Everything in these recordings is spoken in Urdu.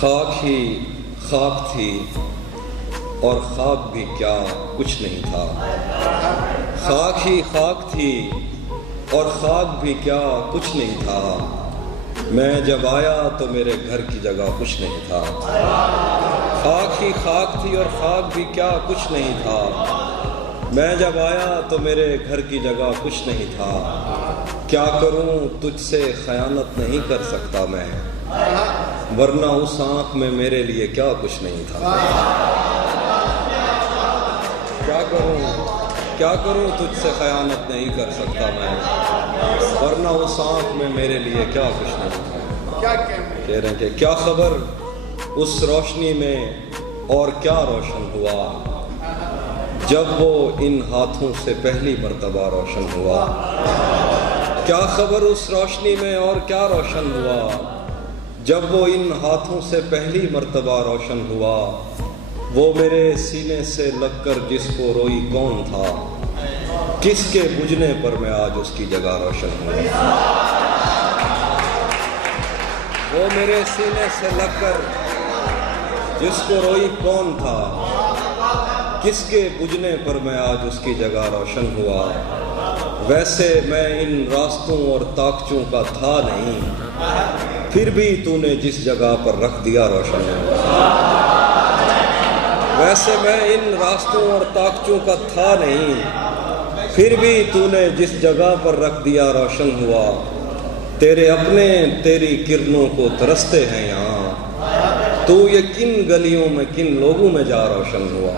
خاک ہی خاک تھی اور خاک بھی کیا کچھ نہیں تھا، خاک ہی خاک تھی اور خاک بھی کیا کچھ نہیں تھا، میں جب آیا تو میرے گھر کی جگہ کچھ نہیں تھا، خاک ہی خاک تھی اور خاک بھی کیا کچھ نہیں تھا، میں جب آیا تو میرے گھر کی جگہ کچھ نہیں تھا، کیا کروں تجھ سے خیانت نہیں کر سکتا میں، ورنہ اس آنکھ میں میرے لیے کیا کچھ نہیں تھا، کیا کروں تجھ سے خیانت نہیں کر سکتا میں، ورنہ اس آنکھ میں میرے لیے کیا کچھ نہیں تھا۔ کہہ رہے ہیں کہ کیا خبر اس روشنی میں اور کیا روشن ہوا، جب وہ ان ہاتھوں سے پہلی مرتبہ روشن ہوا، کیا خبر اس روشنی میں اور کیا روشن ہوا، جب وہ ان ہاتھوں سے پہلی مرتبہ روشن ہوا، وہ میرے سینے سے لگ کر جس کو روئی کون تھا، کس کے بجھنے پر میں آج اس کی جگہ روشن ہوں، وہ میرے سینے سے لگ کر جس کو روئی کون تھا، کس کے بجھنے پر میں آج اس کی جگہ روشن ہوا، ویسے میں ان راستوں اور طاقچوں کا تھا نہیں، پھر بھی تو نے جس جگہ پر رکھ دیا روشن ہوا، ویسے میں ان راستوں اور طاقچوں کا تھا نہیں، پھر بھی تو نے جس جگہ پر رکھ دیا روشن ہوا، تیرے اپنے تیری کرنوں کو ترستے ہیں یہاں، تو یہ کن گلیوں میں کن لوگوں میں جا روشن ہوا،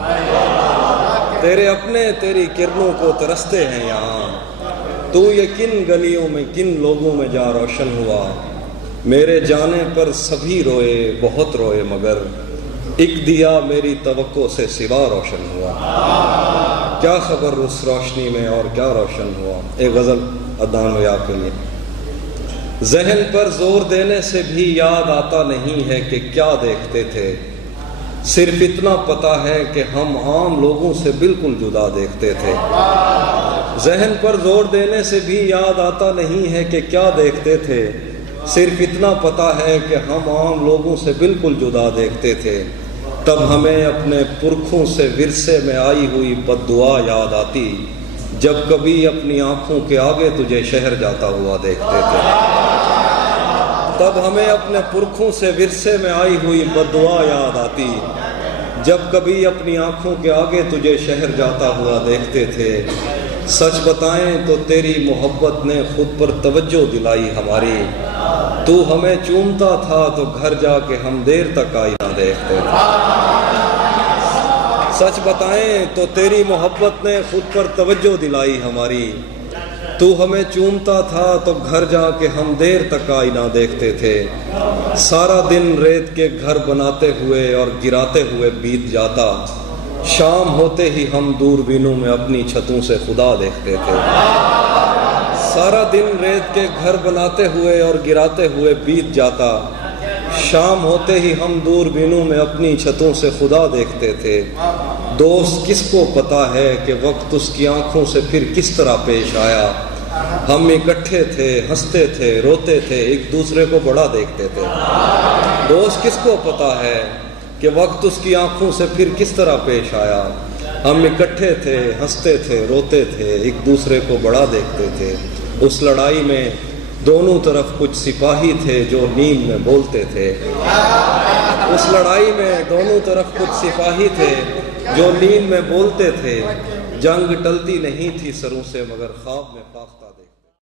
تیرے اپنے تیری کرنوں کو ترستے ہیں یہاں، تو یہ کن گلیوں میں کن لوگوں میں جا روشن ہوا، میرے جانے پر سبھی روئے بہت روئے مگر ایک دیا میری توقع سے سوا روشن ہوا، کیا خبر اس روشنی میں اور کیا روشن ہوا۔ ایک غزل ادان و یاد کے لیے۔ ذہن پر زور دینے سے بھی یاد آتا نہیں ہے کہ کیا دیکھتے تھے، صرف اتنا پتا ہے کہ ہم عام لوگوں سے بالکل جدا دیکھتے تھے، ذہن پر زور دینے سے بھی یاد آتا نہیں ہے کہ کیا دیکھتے تھے، صرف اتنا پتا ہے کہ ہم عام لوگوں سے بالکل جدا دیکھتے تھے، تب ہمیں اپنے پرکھوں سے ورثے میں آئی ہوئی بد دعا یاد آتی، جب کبھی اپنی آنکھوں کے آگے تجھے شہر جاتا ہوا دیکھتے تھے، تب ہمیں اپنے پرکھوں سے ورثے میں آئی ہوئی بد دعا یاد آتی، جب کبھی اپنی آنکھوں کے آگے تجھے شہر جاتا ہوا دیکھتے تھے، سچ بتائیں تو تیری محبت نے خود پر توجہ دلائی ہماری، تو ہمیں چومتا تھا تو گھر جا کے ہم دیر تک آئینہ دیکھتے تھے، سچ بتائیں تو تیری محبت نے خود پر توجہ دلائی ہماری، تو ہمیں چومتا تھا تو گھر جا کے ہم دیر تک آئینہ دیکھتے تھے، سارا دن ریت کے گھر بناتے ہوئے اور گراتے ہوئے بیت جاتا، شام ہوتے ہی ہم دوربینوں میں اپنی چھتوں سے خدا دیکھتے تھے، سارا دن ریت کے گھر بناتے ہوئے اور گراتے ہوئے بیت جاتا، شام ہوتے ہی ہم دوربینوں میں اپنی چھتوں سے خدا دیکھتے تھے، دوست کس کو پتا ہے کہ وقت اس کی آنکھوں سے پھر کس طرح پیش آیا، ہم اکٹھے تھے ہنستے تھے روتے تھے ایک دوسرے کو بڑا دیکھتے تھے، دوست کس کو پتا ہے کہ وقت اس کی آنکھوں سے پھر کس طرح پیش آیا، ہم اکٹھے تھے ہنستے تھے روتے تھے ایک دوسرے کو بڑا دیکھتے تھے، اس لڑائی میں دونوں طرف کچھ سپاہی تھے جو نیند میں بولتے تھے، اس لڑائی میں دونوں طرف کچھ سپاہی تھے جو نیند میں بولتے تھے، جنگ ٹلتی نہیں تھی سروں سے مگر خواب میں فاختہ